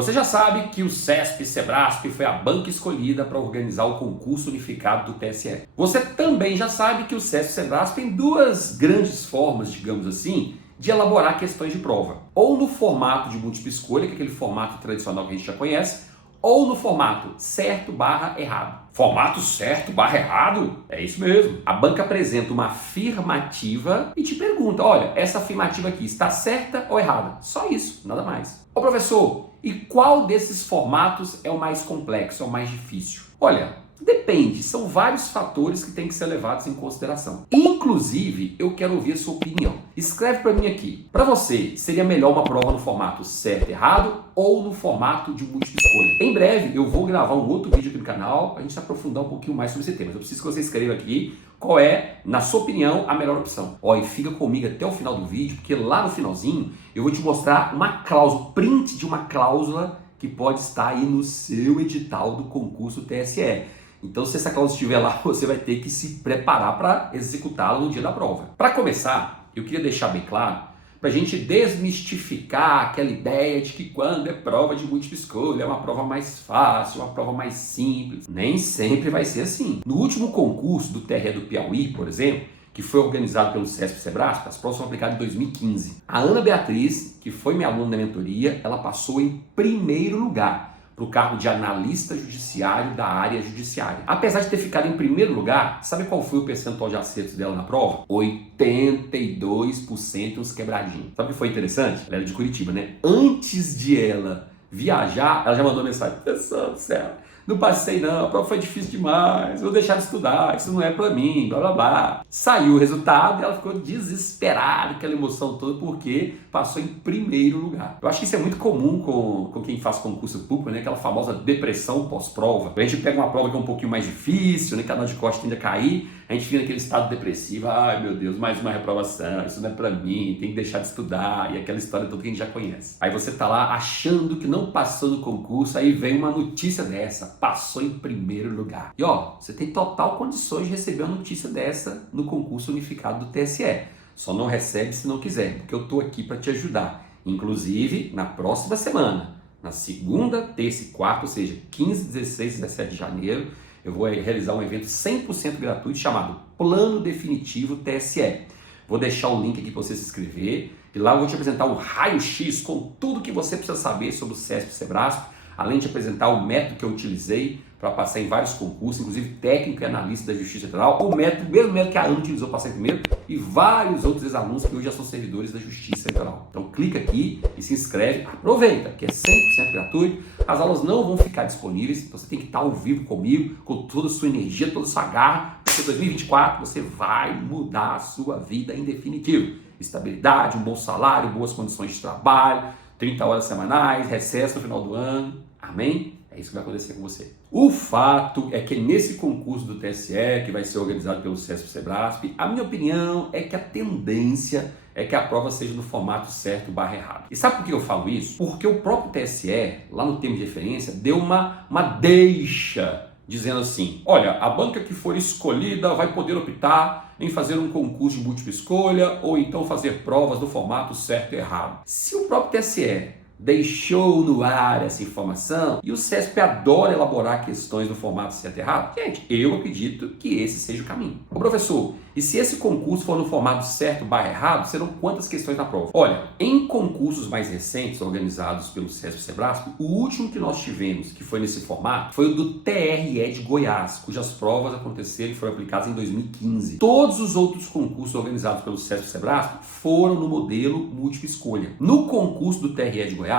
Você já sabe que o CESP-Sebrasp foi a banca escolhida para organizar o concurso unificado do TSE. Você também já sabe que o CESP-Sebrasp tem duas grandes formas, digamos assim, de elaborar questões de prova. Ou no formato de múltipla escolha, que é aquele formato tradicional que a gente já conhece, ou no formato certo/errado. Formato certo/errado? É isso mesmo. A banca apresenta uma afirmativa e te pergunta, olha, essa afirmativa aqui está certa ou errada? Só isso, nada mais. Ô professor, e qual desses formatos é o mais complexo, é o mais difícil? Olha, depende, são vários fatores que têm que ser levados em consideração. Inclusive, eu quero ouvir a sua opinião. Escreve para mim aqui. Para você, seria melhor uma prova no formato certo/errado ou no formato de múltipla escolha? Em breve, eu vou gravar um outro vídeo aqui no canal para a gente se aprofundar um pouquinho mais sobre esse tema. Mas eu preciso que você escreva aqui qual é, na sua opinião, a melhor opção. Ó, e fica comigo até o final do vídeo, porque lá no finalzinho eu vou te mostrar uma cláusula, print de uma cláusula que pode estar aí no seu edital do concurso TSE. Então, se essa cláusula estiver lá, você vai ter que se preparar para executá-la no dia da prova. Para começar, eu queria deixar bem claro, para a gente desmistificar aquela ideia de que quando é prova de múltipla escolha é uma prova mais fácil, uma prova mais simples. Nem sempre vai ser assim. No último concurso do TRE do Piauí, por exemplo, que foi organizado pelo CESP-Sebrasp, as provas foram aplicadas em 2015. A Ana Beatriz, que foi minha aluna da mentoria, ela passou em primeiro lugar para o cargo de analista judiciário da área judiciária. Apesar de ter ficado em primeiro lugar, sabe qual foi o percentual de acertos dela na prova? 82% uns quebradinhos. Sabe o que foi interessante? Ela era de Curitiba, né? Antes de ela viajar, ela já mandou mensagem: professor do céu, não passei não, a prova foi difícil demais, vou deixar de estudar, isso não é pra mim, blá blá blá. Saiu o resultado e ela ficou desesperada, aquela emoção toda, porque passou em primeiro lugar. Eu acho que isso é muito comum com quem faz concurso público, né? Aquela famosa depressão pós-prova. A gente pega uma prova que é um pouquinho mais difícil, né? Que a nota de corte tende a cair, a gente fica naquele estado depressivo, ai meu Deus, mais uma reprovação, isso não é pra mim, tem que deixar de estudar, e aquela história toda que a gente já conhece. Aí você tá lá achando que não passou no concurso, aí vem uma notícia dessa: passou em primeiro lugar. E ó, você tem total condições de receber uma notícia dessa no concurso unificado do TSE. Só não recebe se não quiser, porque eu tô aqui para te ajudar. Inclusive, na próxima semana, na segunda, terça e quarta, ou seja, 15, 16 e 17 de janeiro, eu vou realizar um evento 100% gratuito chamado Plano Definitivo TSE. Vou deixar o link aqui para você se inscrever e lá eu vou te apresentar um raio-x com tudo que você precisa saber sobre o CESP-Sebrasp, além de apresentar o método que eu utilizei para passar em vários concursos, inclusive técnico e analista da Justiça Federal, o mesmo método que a Ana utilizou para passar em primeiro, e vários outros ex-alunos que hoje já são servidores da Justiça Federal. Então clica aqui e se inscreve, aproveita, que é 100% gratuito, as aulas não vão ficar disponíveis, então você tem que estar ao vivo comigo, com toda a sua energia, toda a sua garra, porque em 2024 você vai mudar a sua vida em definitivo. Estabilidade, um bom salário, boas condições de trabalho, 30 horas semanais, recesso no final do ano. Amém? É isso que vai acontecer com você. O fato é que nesse concurso do TSE, que vai ser organizado pelo CESP-Sebrasp, a minha opinião é que a tendência é que a prova seja no formato certo/errado. E sabe por que eu falo isso? Porque o próprio TSE, lá no termo de referência, deu uma deixa, dizendo assim: olha, a banca que for escolhida vai poder optar em fazer um concurso de múltipla escolha ou então fazer provas no formato certo/errado. Se o próprio TSE deixou no ar essa informação, e o CESP adora elaborar questões no formato certo/errado, gente, eu acredito que esse seja o caminho. Ô professor, e se esse concurso for no formato certo/errado, serão quantas questões na prova? Olha, em concursos mais recentes organizados pelo CESP-Sebrasp, o último que nós tivemos, que foi nesse formato, foi o do TRE de Goiás, cujas provas aconteceram e foram aplicadas em 2015. Todos os outros concursos organizados pelo CESP-Sebrasp foram no modelo múltipla escolha. No concurso do TRE de Goiás,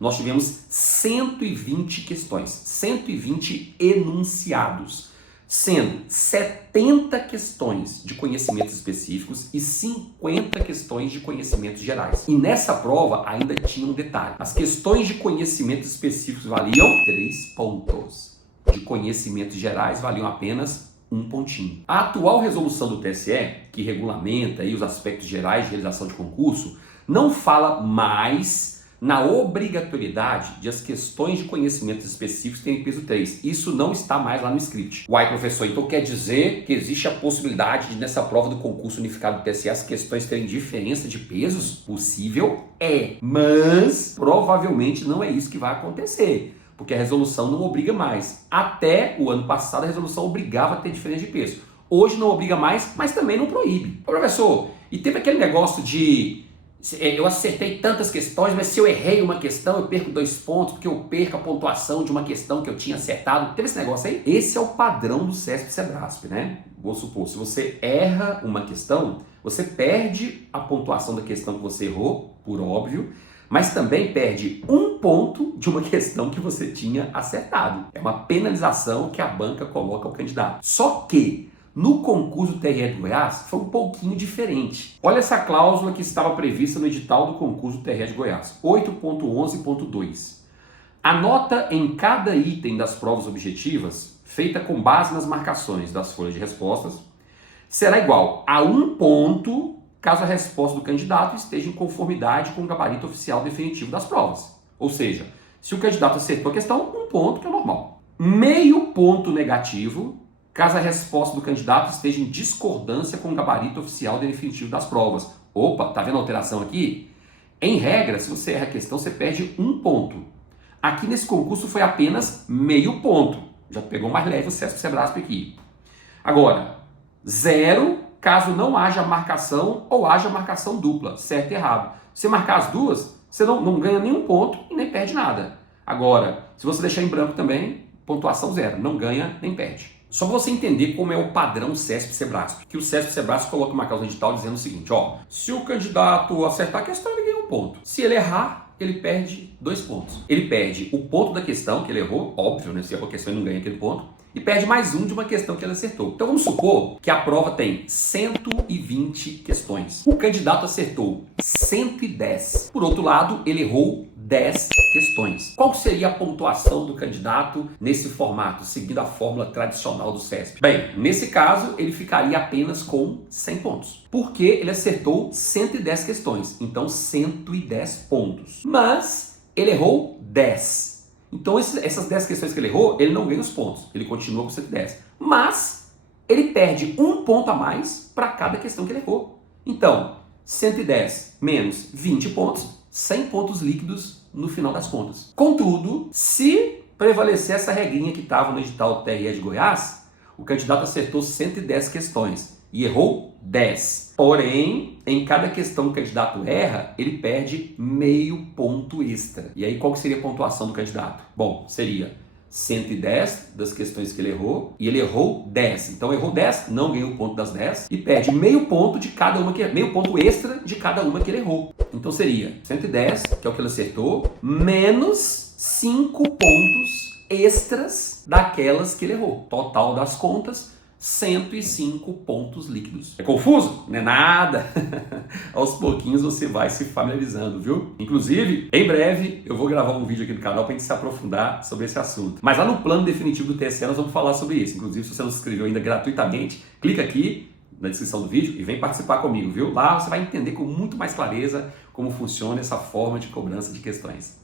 nós tivemos 120 questões, 120 enunciados, sendo 70 questões de conhecimentos específicos e 50 questões de conhecimentos gerais. E nessa prova ainda tinha um detalhe: as questões de conhecimentos específicos valiam 3 pontos, de conhecimentos gerais valiam apenas 1 pontinho. A atual resolução do TSE, que regulamenta aí os aspectos gerais de realização de concurso, não fala mais na obrigatoriedade de as questões de conhecimentos específicos terem peso 3. Isso não está mais lá no script. Uai, professor, então quer dizer que existe a possibilidade de nessa prova do concurso unificado do TSE as questões terem diferença de pesos? Possível é, mas provavelmente não é isso que vai acontecer, porque a resolução não obriga mais. Até o ano passado a resolução obrigava a ter diferença de peso. Hoje não obriga mais, mas também não proíbe. Ô, professor, e teve aquele negócio de eu acertei tantas questões, mas se eu errei uma questão, eu perco 2 pontos, porque eu perco a pontuação de uma questão que eu tinha acertado. Teve esse negócio aí? Esse é o padrão do CESP-CEBRASP, né? Vou supor, se você erra uma questão, você perde a pontuação da questão que você errou, por óbvio, mas também perde 1 ponto de uma questão que você tinha acertado. É uma penalização que a banca coloca ao candidato. Só que no concurso do TRE de Goiás foi um pouquinho diferente. Olha essa cláusula que estava prevista no edital do concurso do TRE de Goiás, 8.11.2. A nota em cada item das provas objetivas, feita com base nas marcações das folhas de respostas, será igual a 1 ponto caso a resposta do candidato esteja em conformidade com o gabarito oficial definitivo das provas. Ou seja, se o candidato acertou a questão, 1 ponto, que é normal. Meio ponto negativo caso a resposta do candidato esteja em discordância com o gabarito oficial definitivo das provas. Opa, tá vendo a alteração aqui? Em regra, se você erra a questão, você perde 1 ponto. Aqui nesse concurso foi apenas meio ponto. Já pegou mais leve o CESP-CEBRASP aqui. Agora, 0 caso não haja marcação ou haja marcação dupla, certo e errado. Se marcar as duas, você não ganha nenhum ponto e nem perde nada. Agora, se você deixar em branco também, pontuação 0, não ganha nem perde. Só para você entender como é o padrão CESP-CEBRASP, que o CESP-CEBRASP coloca uma cláusula edital dizendo o seguinte, ó, se o candidato acertar a questão, ele ganha 1 ponto. Se ele errar, ele perde 2 pontos. Ele perde o ponto da questão que ele errou, óbvio, né? Se errou a questão, ele não ganha aquele ponto. E perde mais 1 de uma questão que ele acertou. Então vamos supor que a prova tem 120 questões. O candidato acertou 110. Por outro lado, ele errou 10 questões. Qual seria a pontuação do candidato nesse formato, seguindo a fórmula tradicional do CESP? Bem, nesse caso, ele ficaria apenas com 100 pontos. Porque ele acertou 110 questões. Então, 110 pontos. Mas ele errou 10. Então, essas 10 questões que ele errou, ele não ganha os pontos. Ele continua com 110. Mas ele perde 1 ponto a mais para cada questão que ele errou. Então, 110 menos 20 pontos, 100 pontos líquidos no final das contas. Contudo, se prevalecer essa regrinha que estava no edital TRE de Goiás, o candidato acertou 110 questões e errou 10. Porém, em cada questão que o candidato erra, ele perde meio ponto extra. E aí, qual que seria a pontuação do candidato? Bom, seria 110 das questões que ele errou e ele errou 10. Então, errou 10, não ganhou o ponto das 10 e perde meio ponto de cada uma meio ponto extra de cada uma que ele errou. Então, seria 110, que é o que ele acertou, menos 5 pontos extras daquelas que ele errou. Total das contas, 105 pontos líquidos. É confuso? Não é nada. Aos pouquinhos você vai se familiarizando, viu? Inclusive, em breve eu vou gravar um vídeo aqui no canal para a gente se aprofundar sobre esse assunto. Mas lá no plano definitivo do TSE nós vamos falar sobre isso. Inclusive, se você não se inscreveu ainda gratuitamente, clica aqui na descrição do vídeo e vem participar comigo, viu? Lá você vai entender com muito mais clareza como funciona essa forma de cobrança de questões.